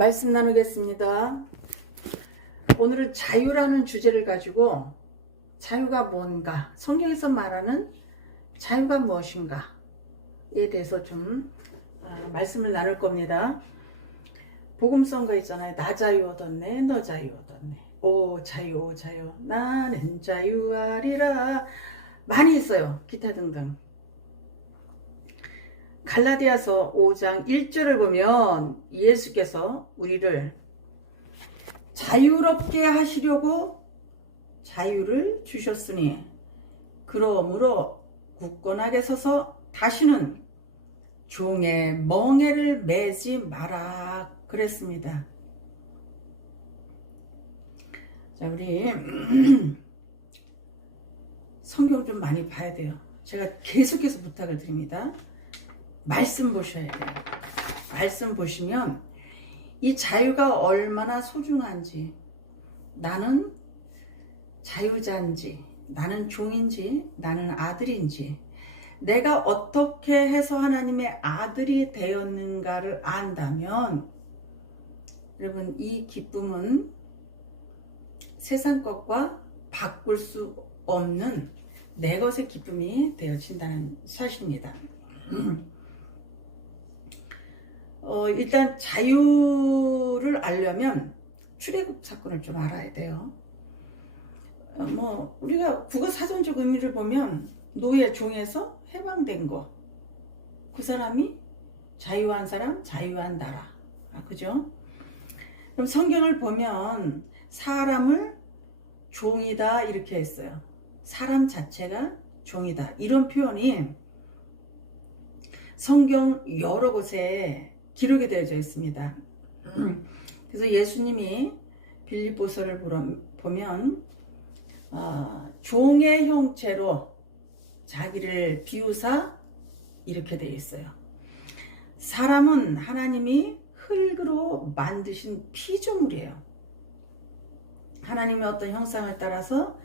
말씀 나누겠습니다. 오늘은 자유라는 주제를 가지고 자유가 뭔가, 성경에서 말하는 자유가 무엇인가에 대해서 좀 말씀을 나눌 겁니다. 복음성가 있잖아요. 나 자유 얻었네, 너 자유 얻었네. 오 자유, 오 자유, 나는 자유하리라. 많이 있어요. 기타 등등. 갈라디아서 5장 1절을 보면 예수께서 우리를 자유롭게 하시려고 자유를 주셨으니 그러므로 굳건하게 서서 다시는 종의 멍에를 매지 마라 그랬습니다. 자, 우리 성경 좀 많이 봐야 돼요. 제가 계속해서 부탁을 드립니다. 말씀 보셔야 돼요. 말씀 보시면 이 자유가 얼마나 소중한지, 나는 자유자인지, 나는 종인지, 나는 아들인지, 내가 어떻게 해서 하나님의 아들이 되었는가를 안다면, 여러분, 이 기쁨은 세상 것과 바꿀 수 없는 내 것의 기쁨이 되어진다는 사실입니다. 일단 자유를 알려면 출애굽 사건을 좀 알아야 돼요. 우리가 국어 사전적 의미를 보면 노예 종에서 해방된 거, 그 사람이 자유한 사람, 자유한 나라, 그죠? 그럼 성경을 보면 사람을 종이다 이렇게 했어요. 사람 자체가 종이다 이런 표현이 성경 여러 곳에 기록이 되어져 있습니다. 그래서 예수님이 빌립보서를 보면 종의 형체로 자기를 비유사 이렇게 되어 있어요. 사람은 하나님이 흙으로 만드신 피조물이에요. 하나님의 어떤 형상을 따라서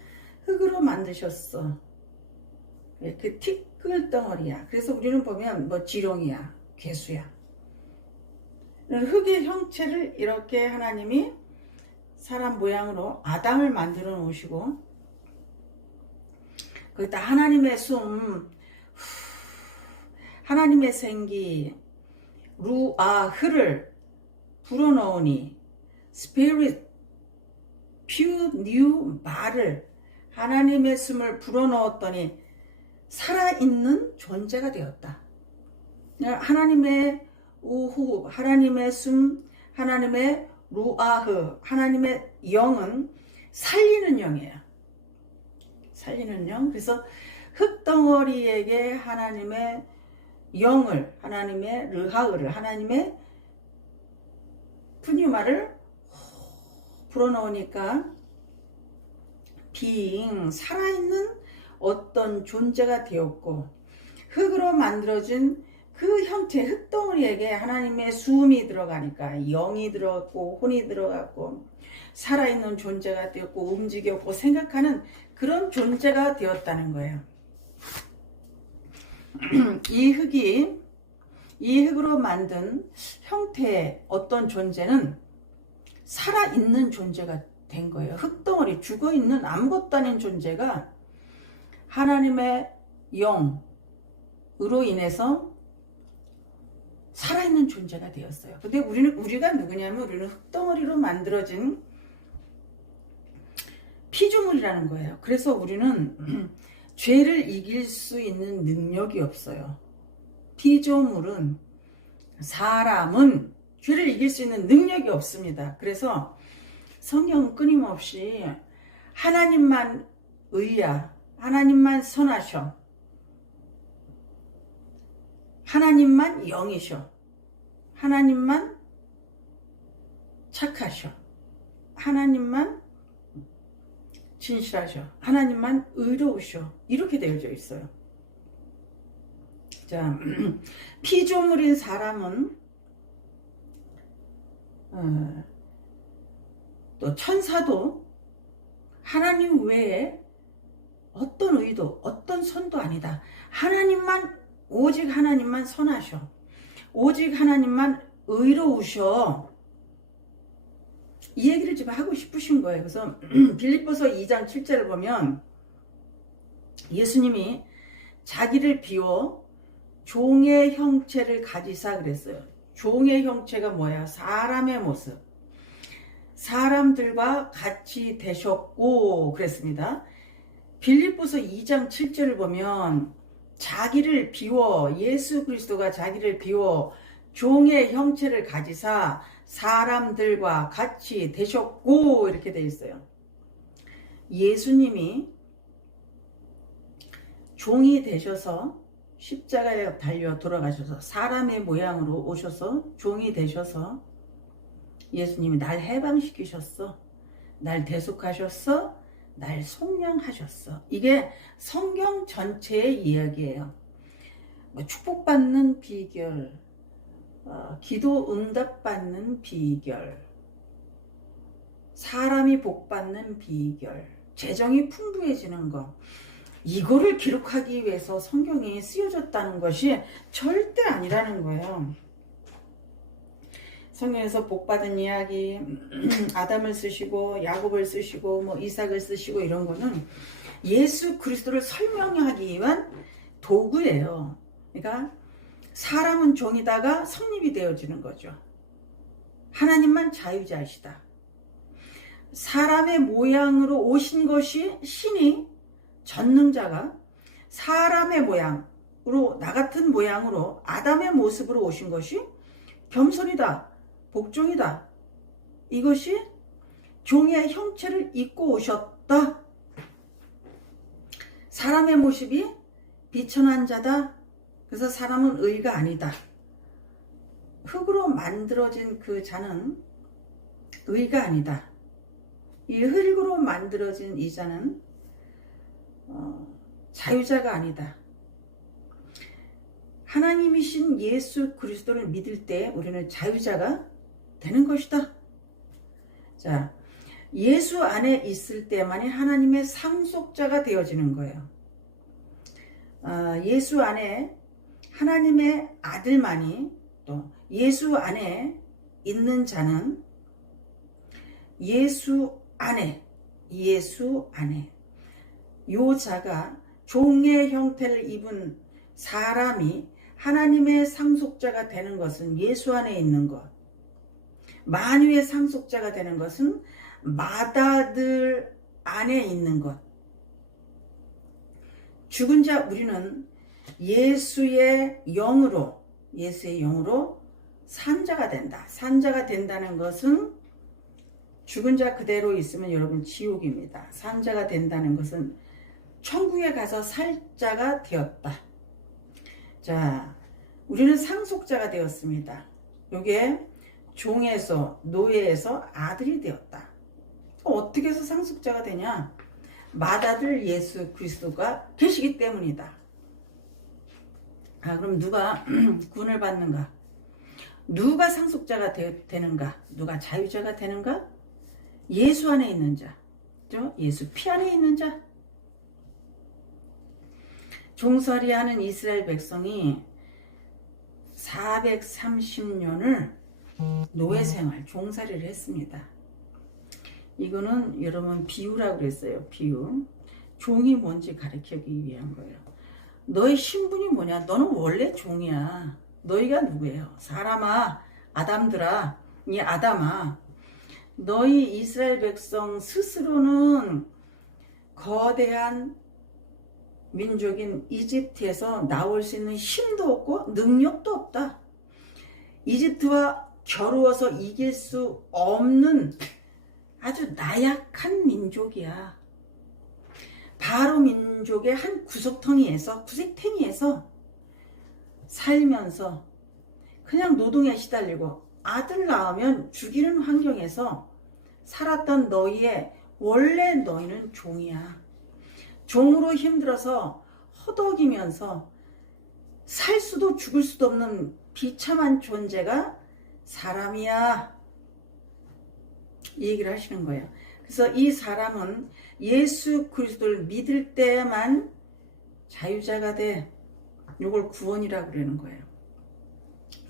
흙으로 만드셨어. 그 티끌 덩어리야. 그래서 우리는 보면 지렁이야, 괴수야. 흙의 형체를 이렇게 하나님이 사람 모양으로 아담을 만들어 놓으시고 거기다 하나님의 숨, 하나님의 생기, 루아흐를 불어넣으니 스피릿, 퓨, 뉴, 말을 하나님의 숨을 불어넣었더니 살아있는 존재가 되었다. 하나님의 우후, 하나님의 숨, 하나님의 루아흐, 하나님의 영은 살리는 영이에요. 살리는 영. 그래서 흙덩어리에게 하나님의 영을, 하나님의 르하흐를, 하나님의 푸뉴마를 불어넣으니까 빙, 살아있는 어떤 존재가 되었고, 흙으로 만들어진 그 형태 흙덩어리에게 하나님의 숨이 들어가니까 영이 들어갔고 혼이 들어갔고 살아있는 존재가 되었고 움직였고 생각하는 그런 존재가 되었다는 거예요. 이 흙으로 만든 형태의 어떤 존재는 살아있는 존재가 된 거예요. 흙덩어리, 죽어있는 아무것도 아닌 존재가 하나님의 영으로 인해서 살아있는 존재가 되었어요. 근데 우리가 누구냐면 우리는 흙덩어리로 만들어진 피조물이라는 거예요. 그래서 우리는 죄를 이길 수 있는 능력이 없어요. 피조물은, 사람은 죄를 이길 수 있는 능력이 없습니다. 그래서 성경은 끊임없이 하나님만 의야, 하나님만 선하셔, 하나님만 영이셔, 하나님만 착하셔, 하나님만 진실하셔, 하나님만 의로우셔 이렇게 되어져 있어요. 자, 피조물인 사람은 또 천사도 하나님 외에 어떤 의도, 어떤 선도 아니다. 오직 하나님만 선하셔. 오직 하나님만 의로우셔. 이 얘기를 지금 하고 싶으신 거예요. 그래서 빌립보서 2장 7절을 보면 예수님이 자기를 비워 종의 형체를 가지사 그랬어요. 종의 형체가 뭐야? 사람의 모습. 사람들과 같이 되셨고 그랬습니다. 빌립보서 2장 7절을 보면 자기를 비워, 예수 그리스도가 자기를 비워 종의 형체를 가지사 사람들과 같이 되셨고 이렇게 되어 있어요. 예수님이 종이 되셔서 십자가에 달려 돌아가셔서 사람의 모양으로 오셔서 종이 되셔서 예수님이 날 해방시키셨어. 날 대속하셨어. 날 속량하셨어. 이게 성경 전체의 이야기예요. 축복받는 비결, 기도 응답받는 비결, 사람이 복받는 비결, 재정이 풍부해지는 것, 이거를 기록하기 위해서 성경이 쓰여졌다는 것이 절대 아니라는 거예요. 성경에서 복받은 이야기, 아담을 쓰시고 야곱을 쓰시고 뭐 이삭을 쓰시고 이런 거는 예수 그리스도를 설명하기 위한 도구예요. 그러니까 사람은 종이다가 성립이 되어지는 거죠. 하나님만 자유자이시다. 사람의 모양으로 오신 것이 신이 전능자가 사람의 모양으로 나 같은 모양으로 아담의 모습으로 오신 것이 겸손이다. 복종이다. 이것이 종의 형체를 입고 오셨다. 사람의 모습이 비천한 자다. 그래서 사람은 의가 아니다. 흙으로 만들어진 그 자는 의가 아니다. 이 흙으로 만들어진 이 자는 자유자가 아니다. 하나님이신 예수 그리스도를 믿을 때 우리는 자유자가 되는 것이다. 자, 예수 안에 있을 때만이 하나님의 상속자가 되어지는 거예요. 예수 안에 하나님의 아들만이 또 예수 안에 있는 자는 예수 안에 요 자가 종의 형태를 입은 사람이 하나님의 상속자가 되는 것은 예수 안에 있는 것. 만유의 상속자가 되는 것은 마다들 안에 있는 것. 죽은 자 우리는 예수의 영으로 산자가 된다. 산자가 된다는 것은 죽은 자 그대로 있으면 여러분 지옥입니다. 산자가 된다는 것은 천국에 가서 살 자가 되었다. 자, 우리는 상속자가 되었습니다. 요게 종에서 노예에서 아들이 되었다. 어떻게 해서 상속자가 되냐? ματ아들 예수 그리스도가 계시기 때문이다. 그럼 누가 구원을 받는가? 누가 상속자가 되는가? 누가 자유자가 되는가? 예수 안에 있는 자, 예수 피 안에 있는 자. 종살이하는 이스라엘 백성이 430년을 노예생활, 종살이를 했습니다. 이거는 여러분 비유라고 그랬어요. 비유. 종이 뭔지 가르치기 위한 거예요. 너의 신분이 뭐냐? 너는 원래 종이야. 너희가 누구예요? 사람아, 아담들아, 이 아담아. 너희 이스라엘 백성 스스로는 거대한 민족인 이집트에서 나올 수 있는 힘도 없고 능력도 없다. 이집트와 겨루어서 이길 수 없는 아주 나약한 민족이야. 바로 민족의 한 구석탱이에서 살면서 그냥 노동에 시달리고 아들 낳으면 죽이는 환경에서 살았던 너희의 원래 너희는 종이야. 종으로 힘들어서 허덕이면서 살 수도 죽을 수도 없는 비참한 존재가 사람이야. 이 얘기를 하시는 거예요. 그래서 이 사람은 예수 그리스도를 믿을 때만 자유자가 돼. 이걸 구원이라고 그러는 거예요.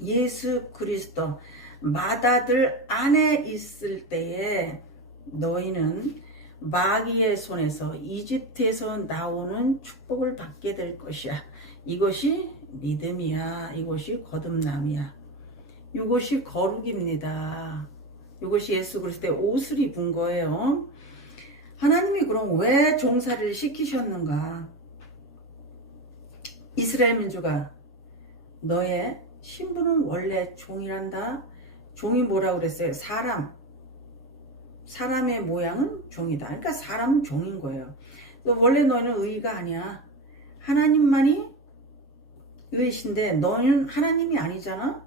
예수 그리스도 맏아들 안에 있을 때에 너희는 마귀의 손에서 이집트에서 나오는 축복을 받게 될 것이야. 이것이 믿음이야. 이것이 거듭남이야. 이것이 거룩입니다. 이것이 예수 그리스도의 옷을 입은 거예요. 하나님이 그럼 왜 종살이를 시키셨는가? 이스라엘 민족아, 너의 신분은 원래 종이란다. 종이 뭐라고 그랬어요? 사람의 모양은 종이다. 그러니까 사람은 종인 거예요. 원래 너는 의가 아니야. 하나님만이 의이신데 너는 하나님이 아니잖아.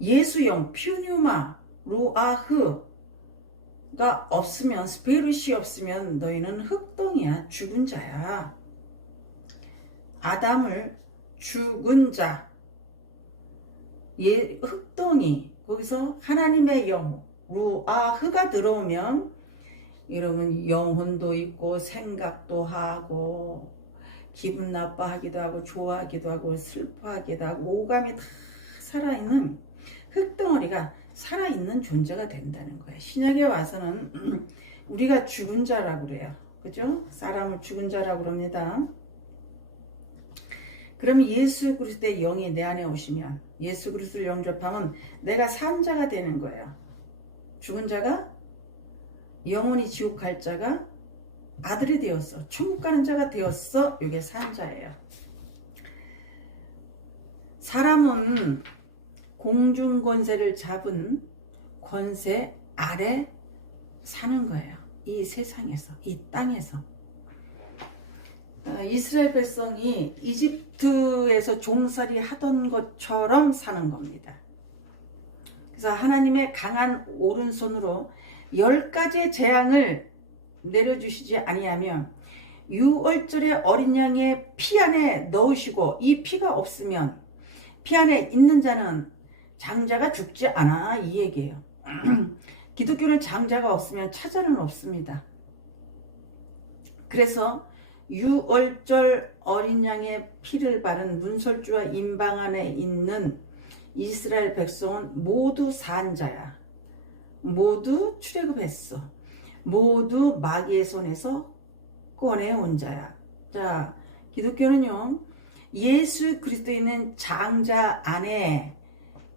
예수영, 퓨뉴마, 루아흐가 없으면, 스페르시 없으면 너희는 흙덩이야. 죽은 자야. 아담을 죽은 자, 흙덩이, 거기서 하나님의 영, 루아흐가 들어오면 여러분 영혼도 있고 생각도 하고 기분 나빠하기도 하고 좋아하기도 하고 슬퍼하기도 하고 오감이 다 살아있는 흙덩어리가 살아있는 존재가 된다는 거예요. 신약에 와서는 우리가 죽은 자라고 그래요. 그죠? 사람을 죽은 자라고 그럽니다. 그러면 예수 그리스도의 영이 내 안에 오시면 예수 그리스도를 영접하면 내가 산 자가 되는 거예요. 죽은 자가 영원히 지옥 갈 자가 아들이 되었어. 천국 가는 자가 되었어. 이게 산 자예요. 사람은 공중 권세를 잡은 권세 아래 사는 거예요. 이 세상에서, 이 땅에서. 이스라엘 백성이 이집트에서 종살이 하던 것처럼 사는 겁니다. 그래서 하나님의 강한 오른손으로 10가지의 재앙을 내려주시지 아니하면 유월절에 어린 양의 피 안에 넣으시고 이 피가 없으면 피 안에 있는 자는 장자가 죽지 않아, 이 얘기예요. 기독교는 장자가 없으면 차자는 없습니다. 그래서 유월절 어린 양의 피를 바른 문설주와 임방 안에 있는 이스라엘 백성은 모두 산자야. 모두 출애굽했어. 모두 마귀의 손에서 꺼내온 자야. 자, 기독교는요, 예수 그리스도에 있는 장자 안에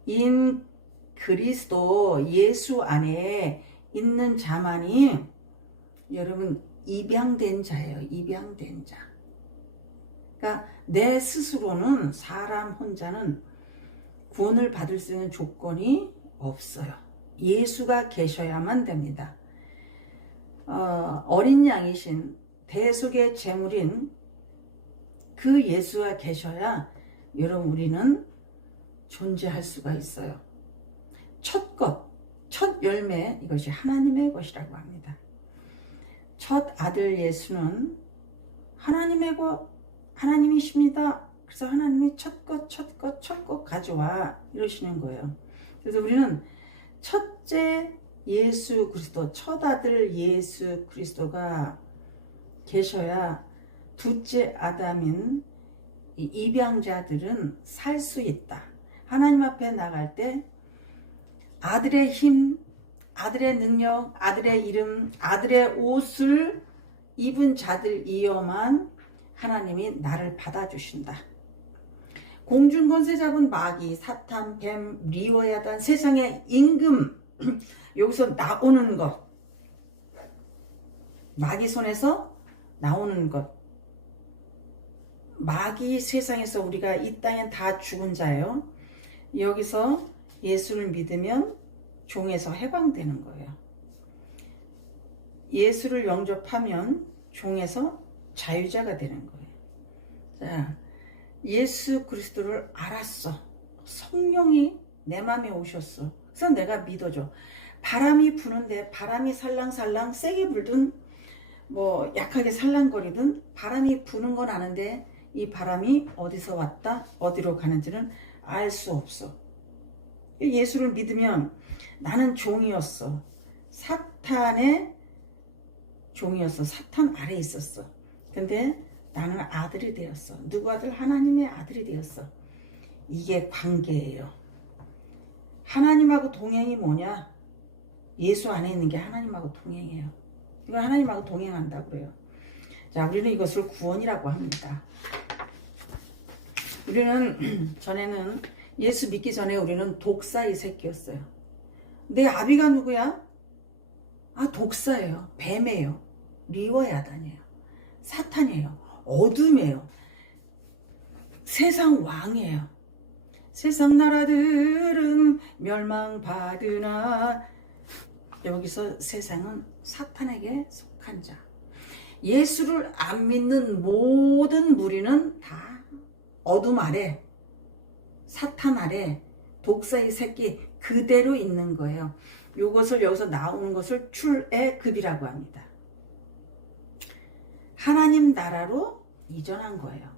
인 그리스도 예수 안에 있는 자만이 여러분 입양된 자예요. 입양된 자. 그러니까 내 스스로는 사람 혼자는 구원을 받을 수 있는 조건이 없어요. 예수가 계셔야만 됩니다. 어린 양이신 대속의 제물인 그 예수가 계셔야 여러분 우리는 존재할 수가 있어요. 첫 열매, 이것이 하나님의 것이라고 합니다. 첫 아들 예수는 하나님이십니다. 그래서 하나님이 첫 것 가져와 이러시는 거예요. 그래서 우리는 첫째 예수 그리스도, 첫 아들 예수 그리스도가 계셔야 둘째 아담인 이 입양자들은 살 수 있다. 하나님 앞에 나갈 때 아들의 힘, 아들의 능력, 아들의 이름, 아들의 옷을 입은 자들이어만 하나님이 나를 받아주신다. 공중권세 잡은 마귀, 사탄, 뱀, 리워야단, 세상의 임금, 여기서 나오는 것, 마귀 손에서 나오는 것, 마귀 세상에서 우리가 이 땅엔 다 죽은 자예요. 여기서 예수를 믿으면 종에서 해방되는 거예요. 예수를 영접하면 종에서 자유자가 되는 거예요. 자, 예수 그리스도를 알았어. 성령이 내 마음에 오셨어. 그래서 내가 믿어줘. 바람이 부는데 바람이 살랑살랑 세게 불든 뭐 약하게 살랑거리든 바람이 부는 건 아는데 이 바람이 어디서 왔다 어디로 가는지는 알 수 없어. 예수를 믿으면 나는 종이었어. 사탄의 종이었어. 사탄 아래에 있었어. 근데 나는 아들이 되었어. 누구 아들? 하나님의 아들이 되었어. 이게 관계예요. 하나님하고 동행이 뭐냐? 예수 안에 있는 게 하나님하고 동행이에요. 이걸 하나님하고 동행한다고 그래요. 자, 우리는 이것을 구원이라고 합니다. 우리는 전에는 예수 믿기 전에 우리는 독사의 새끼였어요. 내 아비가 누구야? 아, 독사예요. 뱀이에요. 리워야단이에요. 사탄이에요. 어둠이에요. 세상 왕이에요. 세상 나라들은 멸망받으나 여기서 세상은 사탄에게 속한 자. 예수를 안 믿는 모든 무리는 다 어둠 아래, 사탄 아래, 독사의 새끼 그대로 있는 거예요. 이것을 여기서 나오는 것을 출애굽이라고 합니다. 하나님 나라로 이전한 거예요.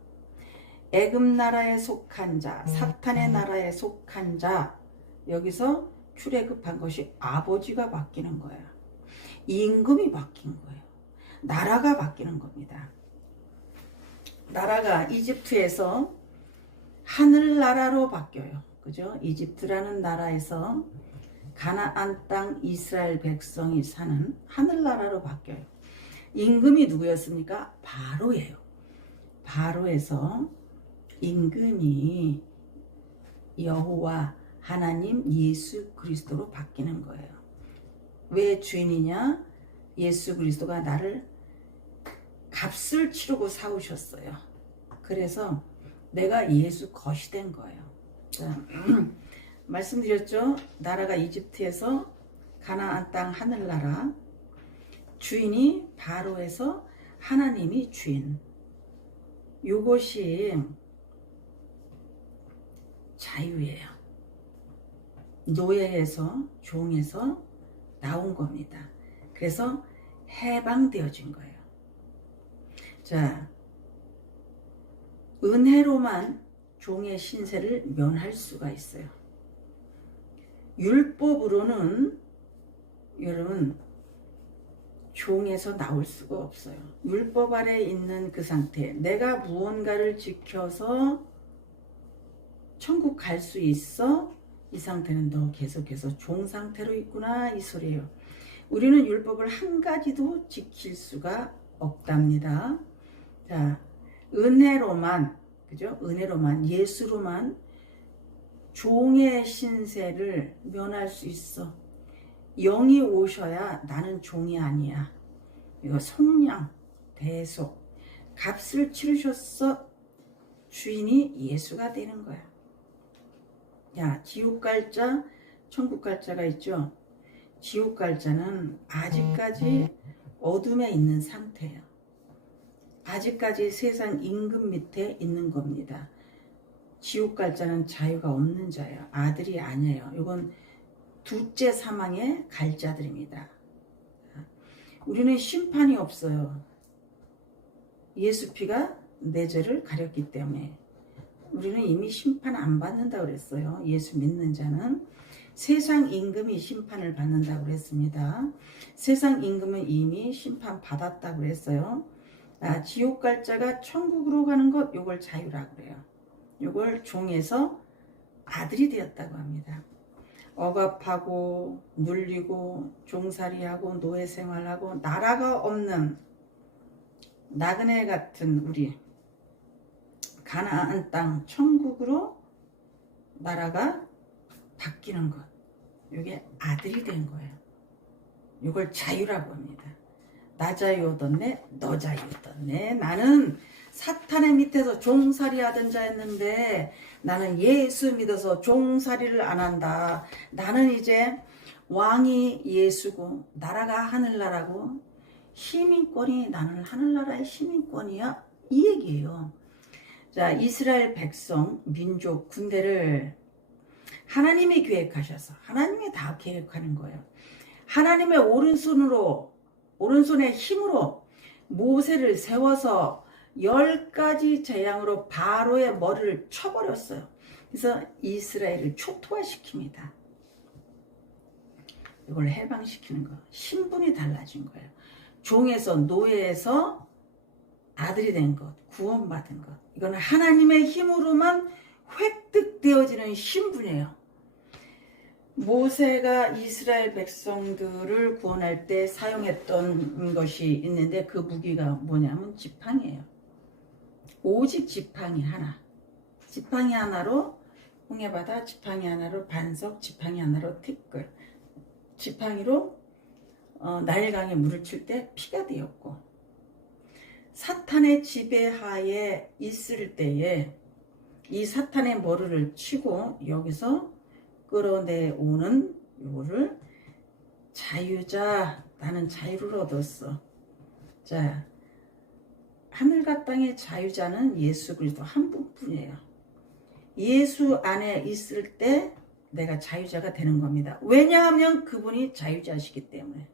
애굽 나라에 속한 자, 사탄의 나라에 속한 자, 여기서 출애굽한 것이 아버지가 바뀌는 거예요. 임금이 바뀐 거예요. 나라가 바뀌는 겁니다. 나라가 이집트에서 하늘나라로 바뀌어요. 그죠? 이집트라는 나라에서 가나안 땅 이스라엘 백성이 사는 하늘나라로 바뀌어요. 임금이 누구였습니까? 바로예요. 바로에서 임금이 여호와 하나님 예수 그리스도로 바뀌는 거예요. 왜 주인이냐? 예수 그리스도가 나를 값을 치르고 사오셨어요. 그래서 내가 예수 것이 된 거예요. 자, 말씀드렸죠? 나라가 이집트에서 가나안 땅 하늘나라, 주인이 바로에서 하나님이 주인. 이것이 자유예요. 노예에서, 종에서 나온 겁니다. 그래서 해방되어진 거예요. 자, 은혜로만 종의 신세를 면할 수가 있어요. 율법으로는 여러분 종에서 나올 수가 없어요. 율법 아래 있는 그 상태, 내가 무언가를 지켜서 천국 갈 수 있어? 이 상태는 너 계속해서 종 상태로 있구나, 이 소리예요. 우리는 율법을 한 가지도 지킬 수가 없답니다. 자, 은혜로만, 그죠? 은혜로만, 예수로만 종의 신세를 면할 수 있어. 영이 오셔야 나는 종이 아니야. 이거 속량, 대속, 값을 치르셨어. 주인이 예수가 되는 거야. 야, 지옥 갈 자, 천국 갈 자가 있죠. 지옥 갈 자는 아직까지 어둠에 있는 상태예요. 아직까지 세상 임금 밑에 있는 겁니다. 지옥 갈 자는 자유가 없는 자예요. 아들이 아니에요. 이건 둘째 사망에 갈 자들입니다. 우리는 심판이 없어요. 예수 피가 내 죄를 가렸기 때문에 우리는 이미 심판 안 받는다고 그랬어요. 예수 믿는 자는 세상 임금이 심판을 받는다고 그랬습니다. 세상 임금은 이미 심판 받았다고 그랬어요. 지옥 갈 자가 천국으로 가는 것, 요걸 자유라고 그래요. 요걸 종에서 아들이 되었다고 합니다. 억압하고 눌리고 종살이하고 노예 생활하고 나라가 없는 나그네 같은 우리 가나안 땅 천국으로 나라가 바뀌는 것, 이게 아들이 된 거예요. 이걸 자유라고 합니다. 나 자유 얻었네, 너 자유 얻었네. 나는 사탄의 밑에서 종살이 하던 자였는데 나는 예수 믿어서 종살이를 안 한다. 나는 이제 왕이 예수고 나라가 하늘나라고 시민권이 나는 하늘나라의 시민권이야, 이 얘기예요. 자, 이스라엘 백성, 민족, 군대를 하나님이 계획하셔서 하나님이 다 계획하는 거예요. 하나님의 오른손의 힘으로 모세를 세워서 10가지 재앙으로 바로의 머리를 쳐버렸어요. 그래서 이스라엘을 초토화시킵니다. 이걸 해방시키는 거. 신분이 달라진 거예요. 종에서 노예에서 아들이 된 것, 구원받은 것. 이거는 하나님의 힘으로만 획득되어지는 신분이에요. 모세가 이스라엘 백성들을 구원할 때 사용했던 것이 있는데 그 무기가 뭐냐면 지팡이에요. 오직 지팡이 하나. 지팡이 하나로 홍해바다, 지팡이 하나로 반석, 지팡이 하나로 티끌. 지팡이로 나일강에 물을 칠 때 피가 되었고, 사탄의 지배하에 있을 때에 이 사탄의 머리를 치고 여기서 끌어내오는 요거를 자유자, 나는 자유를 얻었어. 자, 하늘과 땅의 자유자는 예수 그리스도 한 분뿐이에요. 예수 안에 있을 때 내가 자유자가 되는 겁니다. 왜냐하면 그분이 자유자시기 때문에,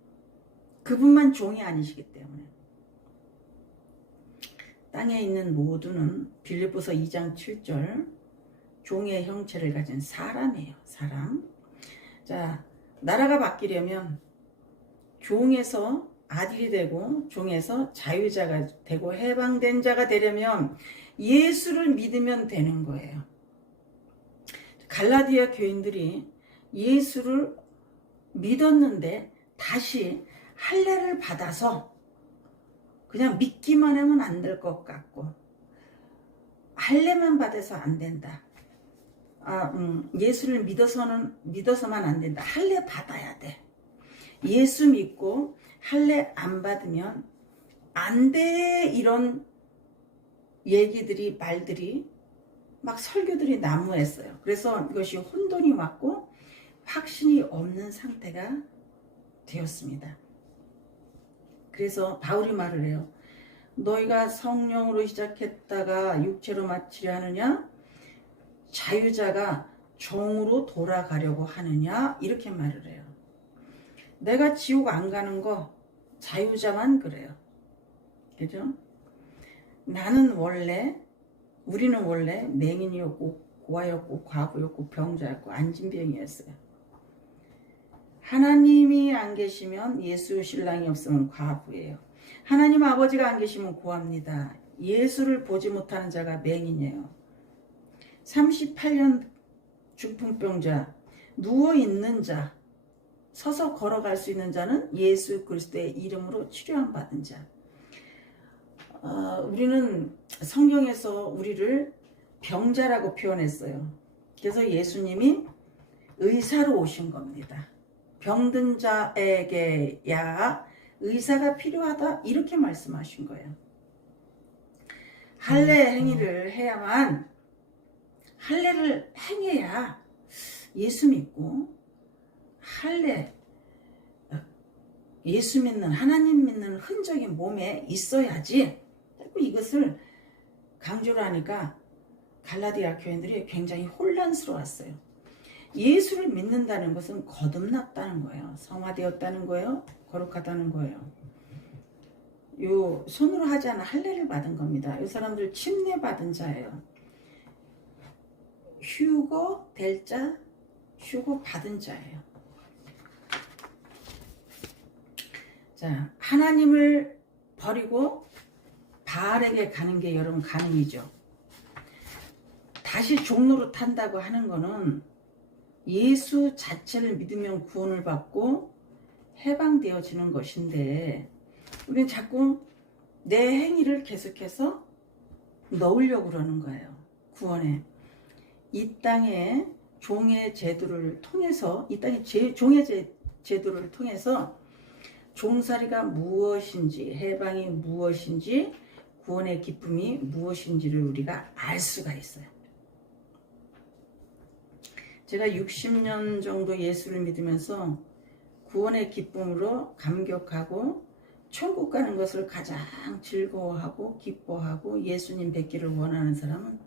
그분만 종이 아니시기 때문에. 땅에 있는 모두는 빌립보서 2장 7절 종의 형체를 가진 사람이에요. 사람. 자, 나라가 바뀌려면 종에서 아들이 되고 종에서 자유자가 되고 해방된 자가 되려면 예수를 믿으면 되는 거예요. 갈라디아 교인들이 예수를 믿었는데 다시 할례를 받아서 그냥 믿기만 하면 안 될 것 같고, 할례만 받아서 안 된다. 예수를 믿어서만 안 된다. 할례 받아야 돼. 예수 믿고 할례 안 받으면 안 돼. 이런 얘기들이, 말들이 막 설교들이 난무했어요. 그래서 이것이 혼돈이 왔고 확신이 없는 상태가 되었습니다. 그래서 바울이 말을 해요. 너희가 성령으로 시작했다가 육체로 마치려 하느냐? 자유자가 종으로 돌아가려고 하느냐? 이렇게 말을 해요. 내가 지옥 안 가는 거 자유자만 그래요. 그죠? 우리는 원래 맹인이었고 고아였고 과부였고 병자였고 안진병이었어요. 하나님이 안 계시면 예수 신랑이 없으면 과부예요. 하나님 아버지가 안 계시면 고아입니다. 예수를 보지 못하는 자가 맹인이에요. 38년 중풍병자, 누워있는 자, 서서 걸어갈 수 있는 자는 예수 그리스도의 이름으로 치료함 받은 자. 우리는 성경에서 우리를 병자라고 표현했어요. 그래서 예수님이 의사로 오신 겁니다. 병든 자에게야 의사가 필요하다, 이렇게 말씀하신 거예요. 할례 행위를 해야만, 할례를 행해야 예수 믿고, 할례, 예수 믿는, 하나님 믿는 흔적이 몸에 있어야지. 자꾸 이것을 강조를 하니까 갈라디아 교인들이 굉장히 혼란스러웠어요. 예수를 믿는다는 것은 거듭났다는 거예요. 성화되었다는 거예요. 거룩하다는 거예요. 요 손으로 하지 않은 할례를 받은 겁니다. 이 사람들 침례 받은 자예요. 휴거 될 자, 휴거 받은 자예요. 자, 하나님을 버리고 바알에게 가는 게 여러분 가능이죠. 다시 종로로 탄다고 하는 거는 예수 자체를 믿으면 구원을 받고 해방되어지는 것인데, 우리는 자꾸 내 행위를 계속해서 넣으려고 그러는 거예요. 구원에. 이 땅의 종의 제도를 통해서, 이 땅의 종의 제도를 통해서 종살이가 무엇인지, 해방이 무엇인지, 구원의 기쁨이 무엇인지를 우리가 알 수가 있어요. 제가 60년 정도 예수를 믿으면서 구원의 기쁨으로 감격하고 천국 가는 것을 가장 즐거워하고 기뻐하고 예수님 뵙기를 원하는 사람은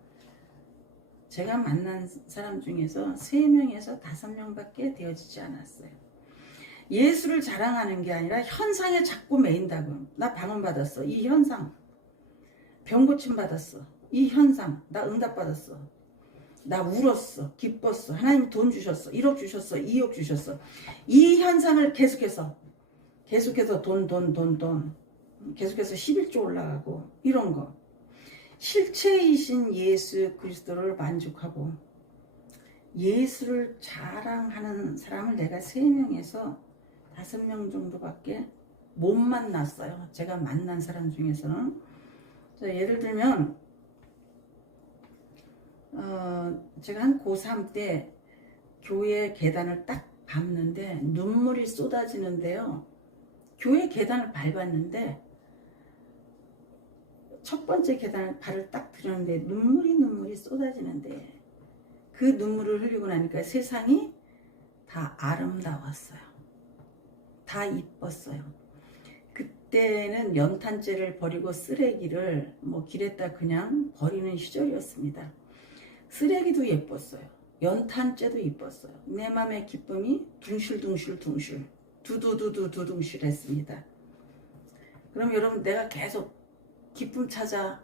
제가 만난 사람 중에서 3명에서 5명밖에 되어지지 않았어요. 예수를 자랑하는 게 아니라 현상에 자꾸 매인다고. 나 방언 받았어. 이 현상. 병 고침 받았어. 이 현상. 나 응답 받았어. 나 울었어. 기뻤어. 하나님 돈 주셨어. 1억 주셨어. 2억 주셨어. 이 현상을 계속해서 돈. 계속해서 11조 올라가고 이런 거. 실체이신 예수 그리스도를 만족하고 예수를 자랑하는 사람을 내가 3명에서 5명 정도밖에 못 만났어요. 제가 만난 사람 중에서는. 예를 들면 제가 한 고3 때 교회 계단을 딱 밟는데 눈물이 쏟아지는데요. 교회 계단을 밟았는데 첫 번째 계단을 발을 딱 들였는데 눈물이 쏟아지는데 그 눈물을 흘리고 나니까 세상이 다 아름다웠어요. 다 이뻤어요. 그때는 연탄재를 버리고 쓰레기를 뭐 길에다 그냥 버리는 시절이었습니다. 쓰레기도 예뻤어요. 연탄재도 이뻤어요. 내 맘의 기쁨이 둥실둥실둥실 두두두두두둥실 했습니다. 그럼 여러분, 내가 계속 기쁨 찾아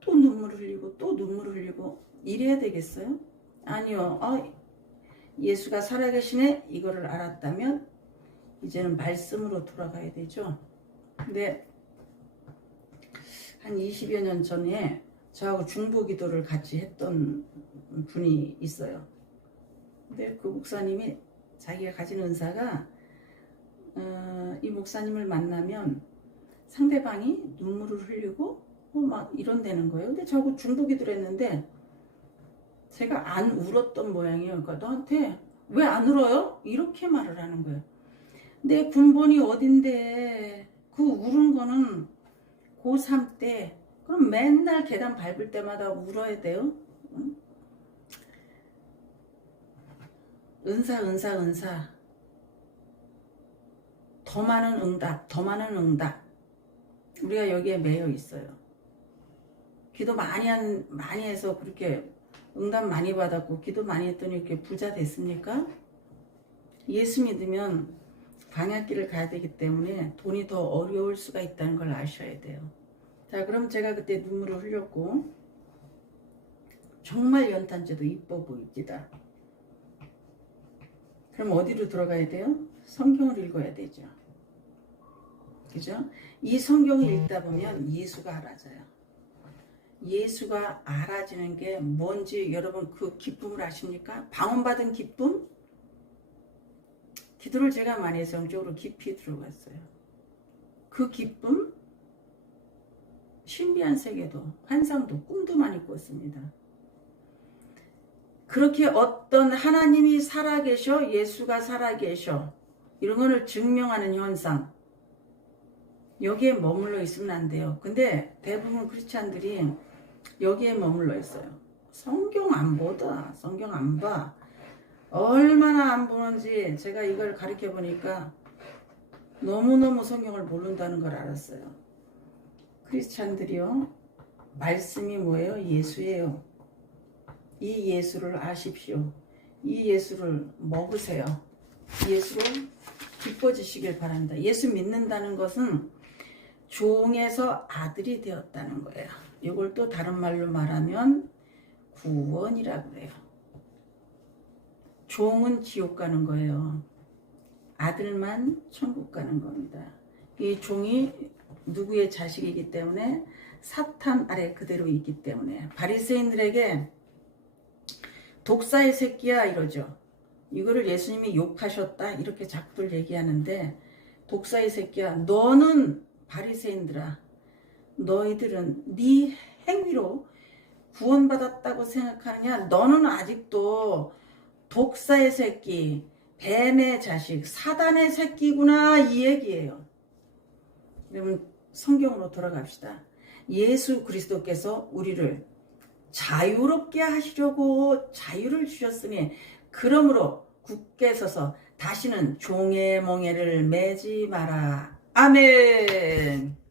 또 눈물을 흘리고 또 눈물을 흘리고 이래야 되겠어요? 아니요. 예수가 살아계시네 이거를 알았다면 이제는 말씀으로 돌아가야 되죠. 근데 한 20여 년 전에 저하고 중보기도를 같이 했던 분이 있어요. 근데 그 목사님이 자기가 가진 은사가 이 목사님을 만나면 상대방이 눈물을 흘리고 막 이런다는 거예요. 근데 저하고 중보기도를 했는데 제가 안 울었던 모양이에요. 그러니까 너한테 왜 안 울어요? 이렇게 말을 하는 거예요. 내 근본이 어딘데 그 울은 거는 고3 때 그럼 맨날 계단 밟을 때마다 울어야 돼요? 응? 은사 더 많은 응답 우리가 여기에 매여 있어요. 기도 많이 해서 그렇게 응답 많이 받았고 기도 많이 했더니 이렇게 부자 됐습니까? 예수 믿으면 광야길을 가야 되기 때문에 돈이 더 어려울 수가 있다는 걸 아셔야 돼요. 자, 그럼 제가 그때 눈물을 흘렸고 정말 연탄재도 이뻐 보입니다. 그럼 어디로 들어가야 돼요? 성경을 읽어야 되죠. 그죠? 이 성경을 읽다 보면 예수가 알아져요. 예수가 알아지는 게 뭔지 여러분 그 기쁨을 아십니까? 방언받은 기쁨? 기도를 제가 많이 해서 영적으로 깊이 들어갔어요. 그 기쁨? 신비한 세계도 환상도 꿈도 많이 꿨습니다. 그렇게 어떤 하나님이 살아계셔, 예수가 살아계셔 이런 거를 증명하는 현상 여기에 머물러 있으면 안 돼요. 근데 대부분 크리스찬들이 여기에 머물러 있어요. 성경 안 보다. 성경 안 봐. 얼마나 안 보는지 제가 이걸 가르쳐 보니까 너무너무 성경을 모른다는 걸 알았어요. 크리스찬들이요. 말씀이 뭐예요? 예수예요. 이 예수를 아십시오. 이 예수를 먹으세요. 예수로 기뻐지시길 바랍니다. 예수 믿는다는 것은 종에서 아들이 되었다는 거예요. 이걸 또 다른 말로 말하면 구원이라고 그래요. 종은 지옥 가는 거예요. 아들만 천국 가는 겁니다. 이 종이 누구의 자식이기 때문에 사탄 아래 그대로 있기 때문에 바리새인들에게 독사의 새끼야 이러죠. 이거를 예수님이 욕하셨다 이렇게 자꾸들 얘기하는데 독사의 새끼야 너는 바리새인들아 너희들은 네 행위로 구원받았다고 생각하느냐? 너는 아직도 독사의 새끼, 뱀의 자식, 사단의 새끼구나 이 얘기예요. 그러면 성경으로 돌아갑시다. 예수 그리스도께서 우리를 자유롭게 하시려고 자유를 주셨으니 그러므로 굳게 서서 다시는 종의 멍에를 매지 마라. 아멘.